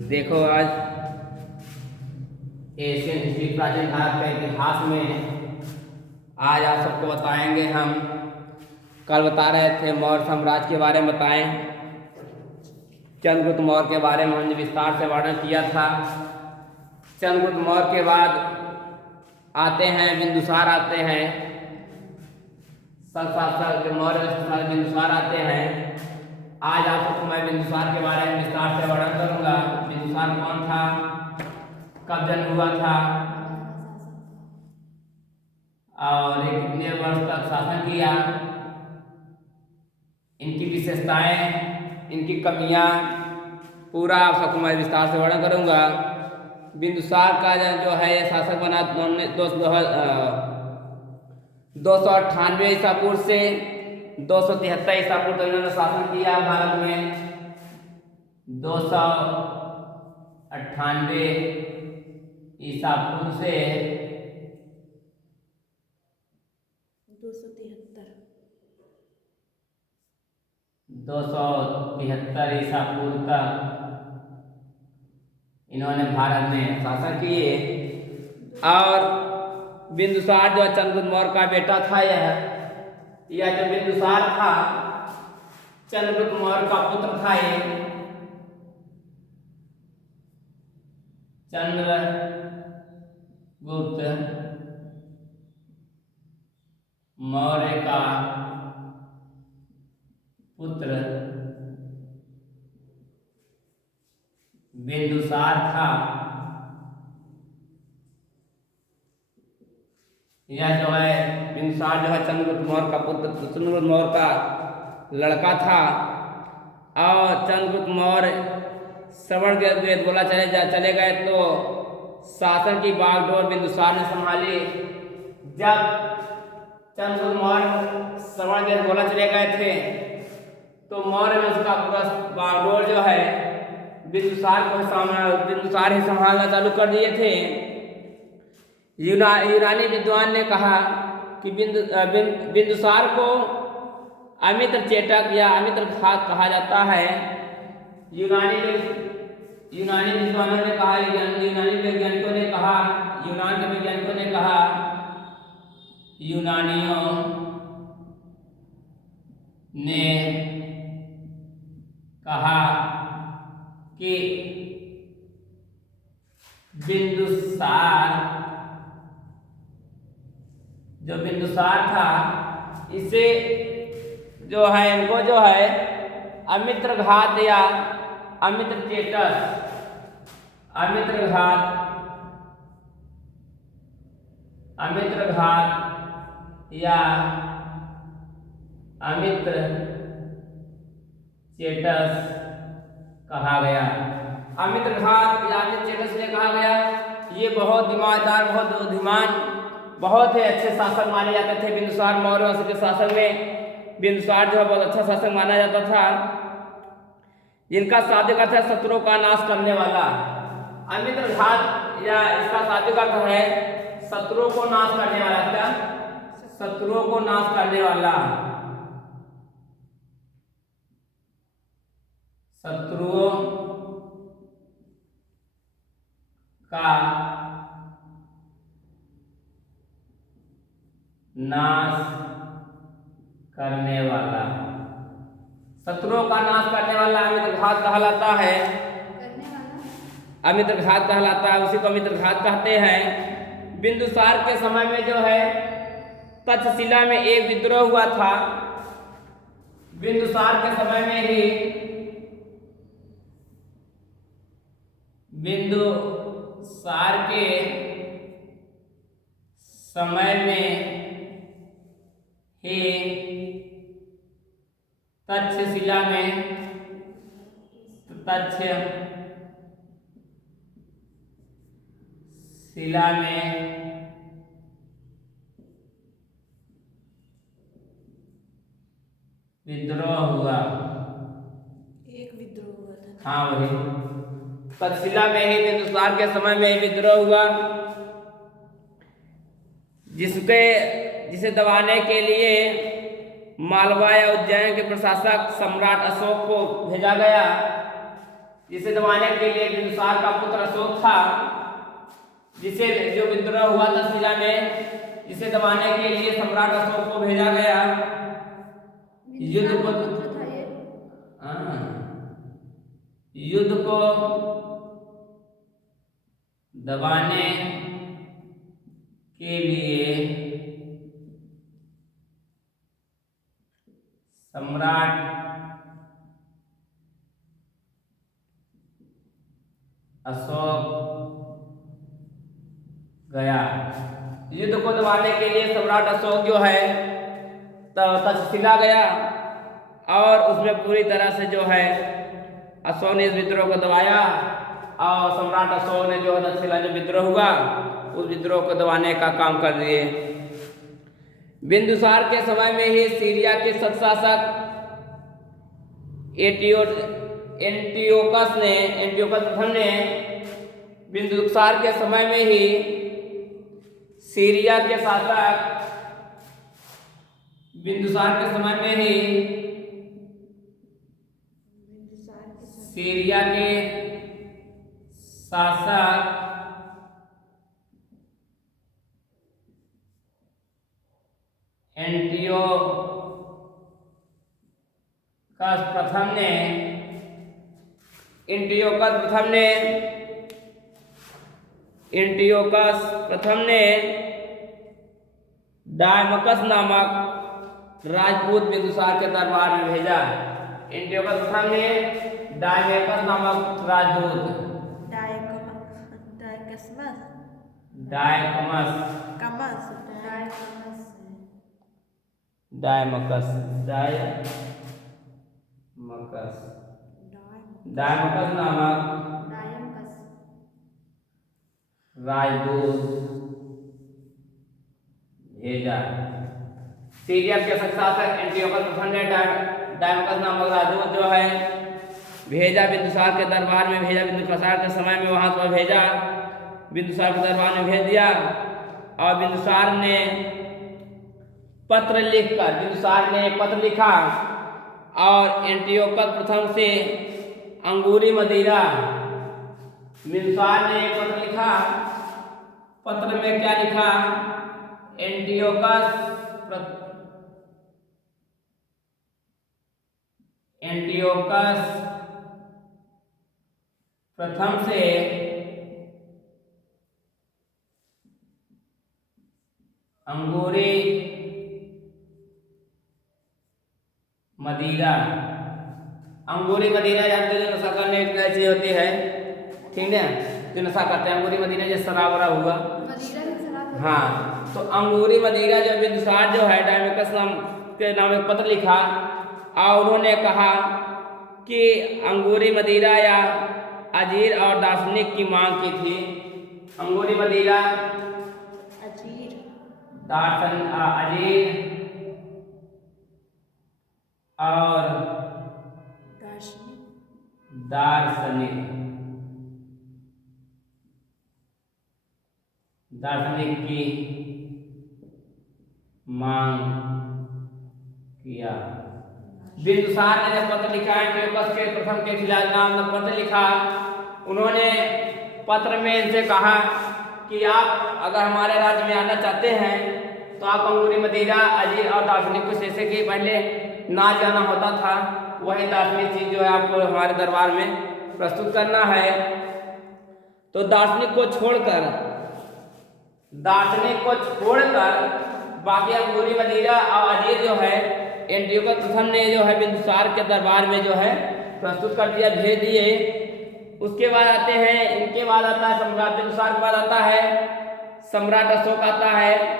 देखो आज Asian history प्राचीन भारत के इतिहास में आज आप सबको बताएंगे हम। कल बता रहे थे मौर्य साम्राज्य के बारे में बताएं। चंद्रगुप्त मौर्य के बारे में हमने विस्तार से वर्णन किया था। चंद्रगुप्त मौर्य के बाद आते हैं बिंदुसार आते हैं। मौर्य बिंदुसार आते हैं। आज आप सबको मैं बिंदुसार के बारे में विस्तार से वर्णन करूंगा। बिंदुसार कौन था, कब जन्म हुआ था और ये कितने वर्ष तक शासन किया, इनकी विशेषताएं, इनकी कमियां, पूरा आप सबको मैं विस्तार से वर्णन करूंगा। बिंदुसार का जो है ये शासक बना 298 ईसा पूर्व से 273 ईसा पूर्व तक इन्होंने शासन किया भारत में। 298 ईसा पूर्व से 273 ईसा पूर्व तक इन्होंने भारत में शासन किए। और बिंदुसार जो चंद्रगुप्त मौर्य का बेटा था, यह जो बिंदुसार था चंद्रगुप्त मौर्य का पुत्र था। ये चंद्रगुप्त मौर्य का पुत्र बिंदुसार था। यह जो है बिंदुसार जो है चंद्रगुप्त मौर्य का पुत्र, चंद्रगुप्त मौर्य का लड़का था। और चंद्रगुप्त मौर्य श्रवण वेद बोला चले गए तो शासन की बागडोर बिंदुसार ने संभाली। जब चंद्रगुप्त मौर्य श्रवण वेद बोला चले गए थे तो मौर्य में उसका पूरा बागडोर जो है बिंदुसार ही संभालना चालू कर दिए थे। यूनानी विद्वान ने कहा कि बिंदुसार को अमित्र चेटक या अमित्र घात कहा जाता है। यूनानी विद्वानों ने कहा, यूनानी वैज्ञानिकों ने कहा, यूनान के वैज्ञानिकों ने कहा, यूनानियों ने कहा कि बिंदुसार था, इसे जो है इनको जो है अमित्र घात या अमित्र चेटक, अमित्र घात या अमित्र चेटक कहा गया। अमित्र घात या अमित्र चेटक इसलिए कहा गया, ये बहुत दिमागदार, बहुत बुद्धिमान, बहुत ही अच्छे शासक माने जाते थे। बिंदुसार मौर्य वंश के शासन में बिंदुसार जो है बहुत अच्छा शासक माना जाता था। जिनका शाब्दिक अर्थ है शत्रुओं का नाश करने वाला। अमित्र घात या इसका शाब्दिक अर्थ है शत्रुओं को नाश करने वाला। क्या? शत्रुओं को नाश करने वाला, शत्रुओं का नाश करने वाला, शत्रुओं का नाश करने वाला अमित्र घात कहलाता है। अमित्र घात कहलाता है, उसी को अमित्र घात कहते हैं। बिंदुसार के समय में जो है तक्षशिला में एक विद्रोह हुआ था। बिंदुसार के समय में ही बिंदुसार के समय में ही तक्षशिला में विद्रोह हुआ। एक विद्रोह हुआ था। हाँ, वही तक्षशिला में ही बिंदुसार के समय में ही विद्रोह हुआ, जिसे दबाने के लिए मालवा या उज्जैन के प्रशासक सम्राट अशोक को भेजा गया। जिसे दबाने के लिए बिंदुसार का पुत्र अशोक था, जिसे जो विद्रोह हुआ तक्षशिला में, जिसे दबाने के लिए सम्राट अशोक को भेजा गया। युद्ध को युद्ध को दबाने के लिए सम्राट अशोक गया। युद्ध को दबाने के लिए सम्राट अशोक जो है तक्षशिला गया और उसमें पूरी तरह से जो है अशोक ने इस विद्रोह को दबाया और सम्राट अशोक ने जो तक्षशिला जो विद्रोह हुआ उस विद्रोह को दबाने का काम कर दिए। बिंदुसार के समय में ही सीरिया के शासक एंटियोकस प्रथम ने बिंदुसार के समय में ही सीरिया के शासक बिंदुसार के समय में ही सीरिया के शासक एंटियोकस प्रथम ने डायमकस नामक राजपूत बिंदुसार के दरबार में भेजा। एंटियोकस प्रथम ने डायमकस नामक राजदूत डायमकस नामक राजदूत भेजा। सीरिया के शासक एंटियोकस प्रथम ने डायमकस नामक राजदूत जो है भेजा, बिंदुसार के दरबार में भेजा। बिंदुसार के समय में वहां पर भेजा, बिंदुसार के दरबार में भेज दिया और बिंदुसार ने पत्र लिखा और एंटियोकस प्रथम से अंगूरी मदिरा। बिंदुसार ने एक पत्र लिखा, पत्र में क्या लिखा? एंटियोकस प्रथम से अंगूरी मदिरा जानते हो, नशा करने की चीज होती है, ठीक है, जो नशा करते हैं अंगूरी मदिरा, जैसे शराब वरा हुआ। हाँ, तो अंगूरी मदिरा जो बिंदुसार जो है डायमकस नाम के नाम एक पत्र लिखा और उन्होंने कहा कि अंगूरी मदिरा या अजीर और दार्शनिक की मांग की थी। अंगूरी मदिरा, अजीर और दार्शनिक की मांग किया। बिंदुसार ने जब पत्र लिखा, एंटियोकस के प्रथम के खिलाफ नाम पत्र लिखा, उन्होंने पत्र में इनसे कहा कि आप अगर हमारे राज्य में आना चाहते हैं तो आप अंगूरी मदिरा, अजीर और दार्शनिक को जैसे कि पहले ना जाना होता था, वही दार्शनिक चीज जो है आपको हमारे दरबार में प्रस्तुत करना है। तो दार्शनिक को छोड़कर बाकी अंगूरी मदिरा और अजीर जो है एंटियोकस प्रथम ने जो है बिंदुसार के दरबार में जो है प्रस्तुत कर दिया, भेज दिए। उसके बाद आते हैं, इनके बाद आता है सम्राट बिंदुसार के बाद आता है सम्राट अशोक आता है।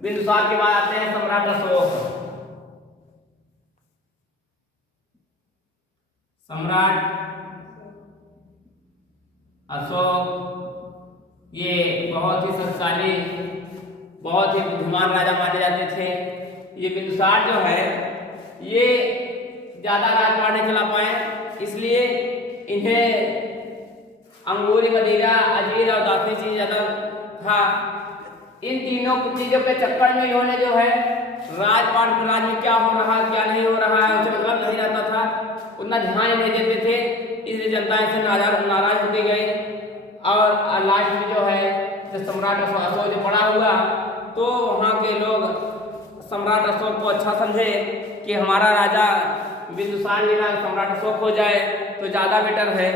बिंदुसार के बाद आते हैं सम्राट अशोक। सम्राट अशोक ये बहुत ही शक्तिशाली, बहुत ही बुद्धिमान राजा माने जाते थे। ये बिंदुसार जो है ये ज्यादा राजपाट नहीं चला पाए, इसलिए इन्हें अंगूरी मदिरा, अजीर और दार्शनिक चीज ज्यादा था। इन तीन तीनों चीजों के चक्कर में इन्होंने जो है राजपाट राज में क्या हो रहा है क्या नहीं हो रहा है उसे मतलब नहीं रहता था, उतना ध्यान ही नहीं देते थे। इसलिए जनता से नाराज होती गई और लास्ट में जो है जब सम्राट अशोक जो बड़ा हुआ तो वहाँ के लोग सम्राट अशोक को अच्छा समझे कि हमारा राजा बिंदुसार जी का सम्राट अशोक हो जाए तो ज़्यादा बेटर है।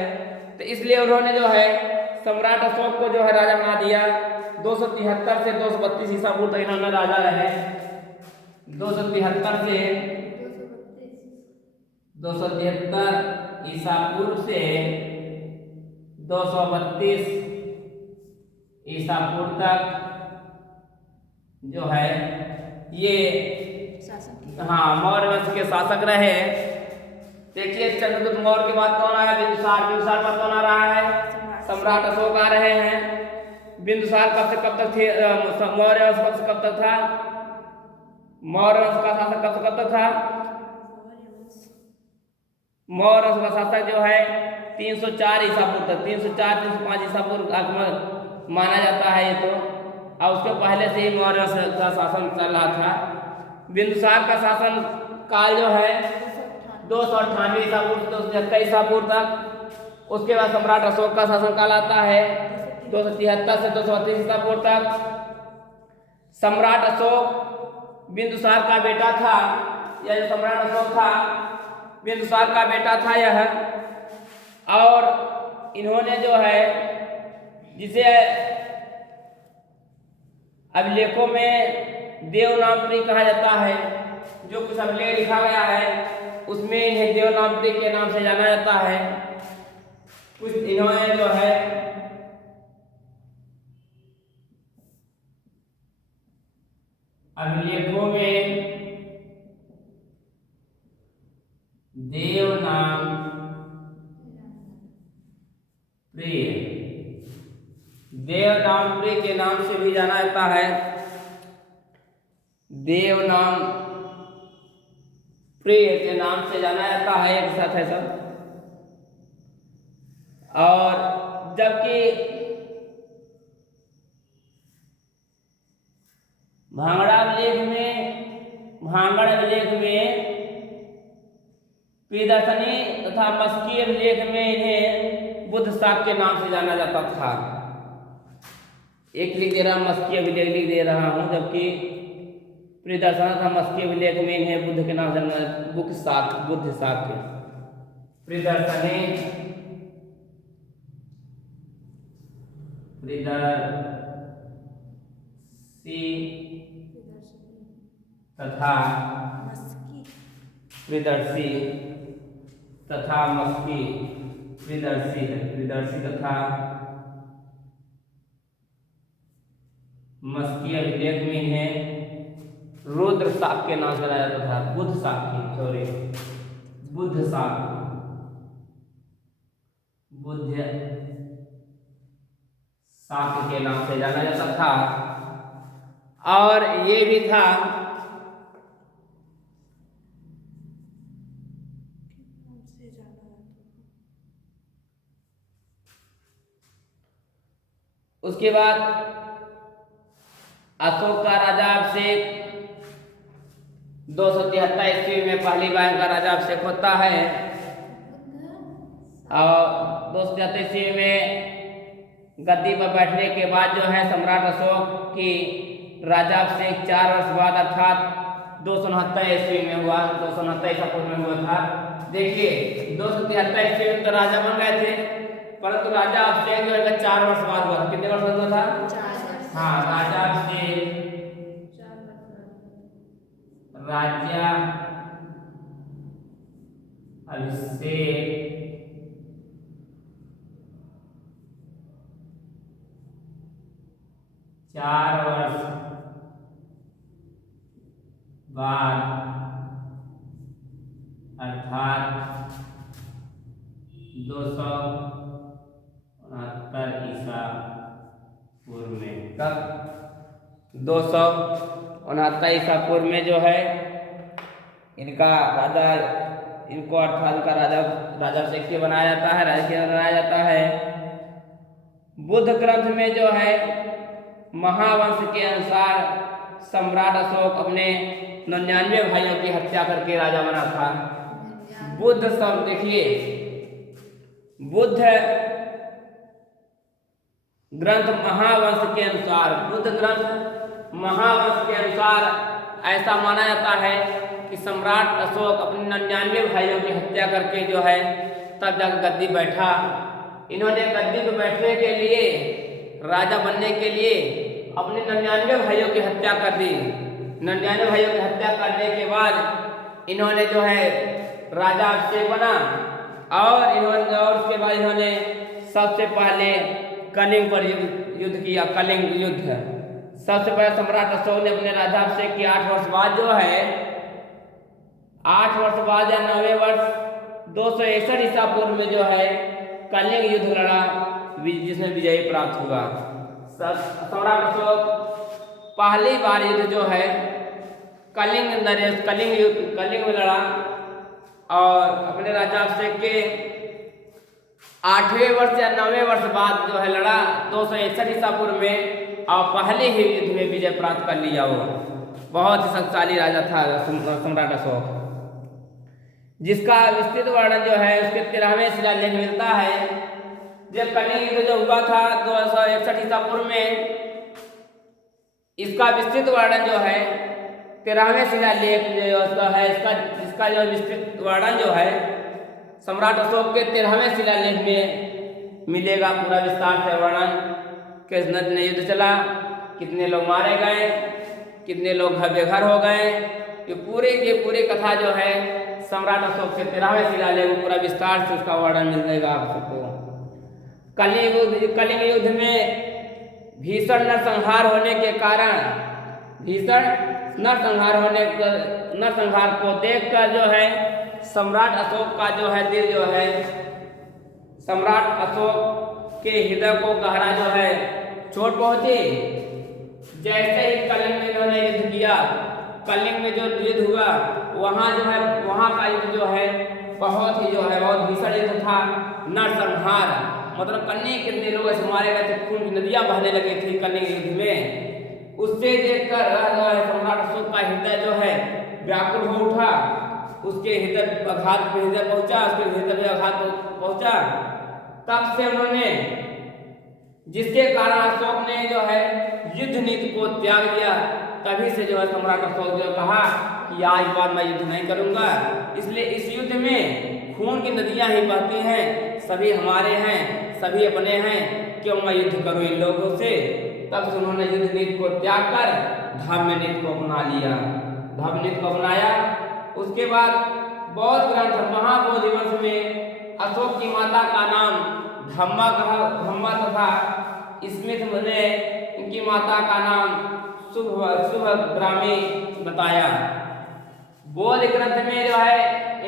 तो इसलिए उन्होंने जो है सम्राट अशोक को जो है राजा बना दिया। 273 से 232 ईसा पूर्व तक इन्होंने राजा रहे। 273 से 273 ईसा पूर्व से 232 ईसा पूर्व तक जो है ये हाँ मौर्य वंश के शासक रहे। देखिए चंद्रगुप्त मौर्य के बाद कौन आया? बिंदुसार। बिंदुसार पर कौन आ रहा है? सम्राट अशोक आ रहे हैं। बिंदुसार कब से कब तक थे? मौर्य वंश कब से कब तक था? मौर्य वंश का शासक कब से कब तक था? मौर्य वंश का शासक जो है 304 ईसा पूर्व तक, 304 305 ईसा पूर्व माना जाता है ये तो। और उसके पहले से ही मौर्य वंश का शासन चल रहा था। बिंदुसार का शासन काल जो है 298 ईसा पूर्व से 273 ईसा पूर्व तक। उसके बाद सम्राट अशोक का शासन काल आता है 273 से 232 ईसा पूर्व तक। सम्राट अशोक बिंदुसार का बेटा था। यह जो सम्राट अशोक था बिंदुसार का बेटा था यह। और इन्होंने जो है जिसे अभिलेखों में देवनागरी कहा जाता है, जो कुछ अभिलेख लिखा गया है उसमें इन्हें देवनागरी के नाम से जाना जाता है। कुछ इन्होंने जो है अभिलेखों में देवनागरी के नाम से भी जाना जाता है। देवनागरी के नाम से जाना जाता है एक साथ है सब। और जबकि भांगड़ा अभिलेख में प्रियदर्शनी तथा मस्की अभिलेख में इन्हें बुद्ध शाक के नाम से जाना जाता था। एक लिख दे रहा मस्की अभिलेख लिख दे रहा हूँ, जबकि प्रियदर्शन तथा मस्की अभिलेख में इन्हें बुद्ध के नाम से बुद्ध शाक प्रियदर्शनी तथा प्रियदर्शी तथा मस्की प्रियदर्शी तथा मस्की अभिलेख में इन्हें रुद्र शाक के नाम से जाना जाता था। बुद्ध शाक के नाम से जाना जाता था। और ये भी था उसके बाद अशोक का राजाभिषेक 273 ईस्वी में पहली बार का राजाभिषेक होता है। और 273 ईस्वी में गद्दी पर बैठने के बाद जो है सम्राट अशोक की राजाभिषेक 4 वर्ष बाद अर्थात 269 ईस्वी में हुआ। 269 ईसा पूर्व में हुआ था। देखिए 273 ईस्वी में तो राजा बन गए थे, परंतु राजाभिषेक जो है 4 वर्ष बाद हुआ था। कितने वर्ष बाद हुआ था? 4 वर्ष। हाँ, राजाभिषेक 4 वर्ष बाद अर्थात 269 ईसा पूर्व में। कब? 269 ईसा पूर्व में जो है इनको अर्थात इनका राजाभिषेक बनाया जाता है। बुद्ध ग्रंथ में जो है महावंश के अनुसार सम्राट अशोक अपने 99 भाइयों की हत्या करके राजा बना था। बुद्ध सब देखिए, बुद्ध ग्रंथ महावंश के अनुसार, बुद्ध ग्रंथ महावंश के अनुसार ऐसा माना जाता है कि सम्राट अशोक अपने 99 भाइयों की हत्या करके जो है तब जाकर गद्दी बैठा। इन्होंने गद्दी पर बैठने के लिए, राजा बनने के लिए अपने 99 भाइयों की हत्या कर दी। 99 भाइयों की हत्या करने के बाद इन्होंने जो है राजा अभिषेक बना और उसके बाद इन्होंने सबसे पहले कलिंग पर युद्ध किया। कलिंग युद्ध सबसे पहले सम्राट अशोक ने अपने राज्याभिषेक की 8 वर्ष बाद जो है 8 वर्ष बाद या 9वें वर्ष 261 ईसा पूर्व में जो है कलिंग युद्ध लड़ा, जिसमें विजय प्राप्त हुआ। सम्राट अशोक पहली बार युद्ध जो है कलिंग में लड़ा और अपने राज्याभिषेक के 8वें वर्ष या 9वें वर्ष बाद जो है लड़ा 261 ईसा पूर्व में, और पहले ही युद्ध में विजय प्राप्त कर लिया। वो बहुत ही शक्तिशाली राजा था सम्राट अशोक, जिसका विस्तृत वर्णन जो है उसके 13वें शिलालेख मिलता है। जब कलिंग युद्ध जो हुआ था 261 ईसा पूर्व में, इसका विस्तृत वर्णन जो है 13वें शिलालेख जो है इसका जो विस्तृत वर्णन जो है सम्राट अशोक के 13वें शिलालेख में मिलेगा। पूरा विस्तार से वर्णन किस नदी ने युद्ध चला, कितने लोग मारे गए, कितने लोग घर बेघर हो गए, ये पूरी कथा जो है सम्राट अशोक के 13वें शिलालेख में पूरा विस्तार से उसका वर्णन मिल जाएगा आप सबको। कलिंग युद्ध में भीषण नरसंहार होने के कारण, भीषण नरसंहार को देखकर जो है सम्राट अशोक का जो है दिल जो है, सम्राट अशोक के हृदय को गहरा जो है चोट पहुंची। जैसे ही कलिंग में इन्होंने युद्ध किया, कलिंग में जो युद्ध हुआ वहाँ का युद्ध जो है बहुत भीषण युद्ध था। नरसंहार मतलब कितने लोग ऐसे मारे गए थे, खून की नदियां बहने लगी थी कलिंग युद्ध में। उससे देखकर सम्राट अशोक का हृदय जो है व्याकुल हो उठा, उसके हृदय पहुंचा, उसके हृदय में आघात पहुंचा। तब से उन्होंने, जिसके कारण अशोक ने जो है युद्ध नीति को त्याग दिया, तभी से जो है सम्राट अशोक जो कहा कि आज बाद मैं युद्ध नहीं करूंगा। इसलिए इस युद्ध में खून की नदियां ही बहती हैं, सभी हमारे हैं, सभी अपने हैं, क्यों मैं युद्ध करूं इन लोगों से। तब से उन्होंने युद्ध नीति को त्याग कर धर्म नीति को अपना लिया, धर्म नीति को अपनाया। उसके बाद बौद्ध ग्रंथ महाबोधि वंश में अशोक की माता का नाम धम्मा तथा स्मिथ ने इनकी माता का नाम शुभग्रामी बताया। बौद्ध ग्रंथ में जो है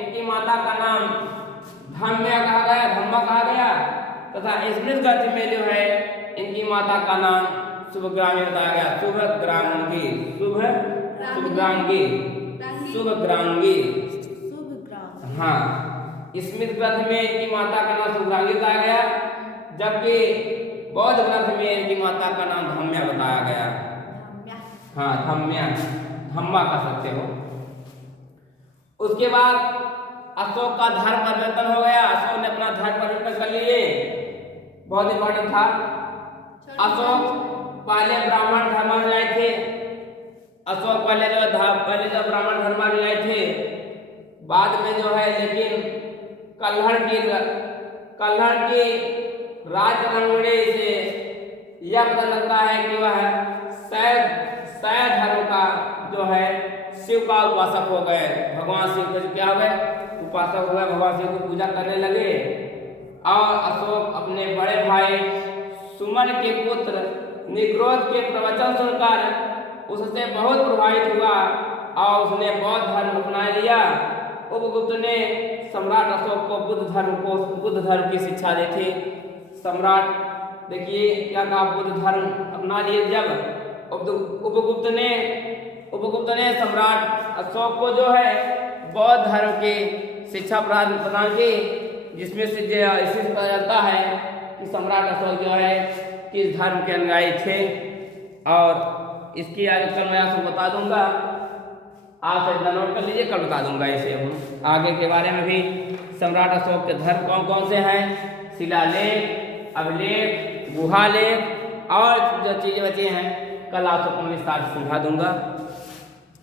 इनकी माता का नाम धम्मा कहा गया तथा स्मृत ग्रंथ में जो है इनकी माता का नाम शुभग्रामी बताया गया। शुभग्रांगी हाँ, स्मृत ग्रंथ में इनकी माता का नाम शुभग्रांगी बताया गया, जबकि बौद्ध ग्रंथ में इनकी माता का नाम धम्या बताया गया। हाँ, धम्मा कह सकते हो। उसके बाद अशोक का धर्म परिवर्तन हो गया। अशोक ने अपना धर्म परिवर्तन कर लिए, बहुत इंपॉर्टेंट था। अशोक पहले ब्राह्मण धर्मानुयायी थे। अशोक पहले जो ब्राह्मण धर्मानुयायी थे, बाद में जो है लेकिन कल्हड़ की राज रणवीर से यह पता लगता है कि वह शैव धर्म का जो है शिव का उपासक हो गए। भगवान शिव के क्या हो गए? उपासक हो गए, भगवान शिव की पूजा करने लगे। और अशोक अपने बड़े भाई सुमन के पुत्र निग्रोध के प्रवचन सुनकर उससे बहुत प्रभावित हुआ और उसने बौद्ध धर्म अपना लिया। उपगुप्त ने सम्राट अशोक को बुद्ध धर्म की शिक्षा दी थी। सम्राट देखिए क्या कहा, बुद्ध धर्म अपना लिए। जब उपगुप्त ने सम्राट अशोक को जो है बौद्ध धर्म की शिक्षा प्रदान की, जिसमें से इसी पता चलता है कि सम्राट अशोक जो है किस धर्म के अनुयायी थे। और इसकी आगे कल मैं आपको बता दूंगा। आप इतना नोट कर लीजिए, कल बता दूंगा इसे हम आगे के बारे में भी। सम्राट अशोक के धर्म कौन कौन से हैं, शिलालेख, अभिलेख, गुहालेख और जो चीज़ें बची हैं कल आपको विस्तार से समझा दूंगा।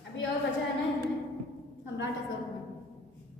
अभी और बचा है ना इसमें सम्राट अशोक में।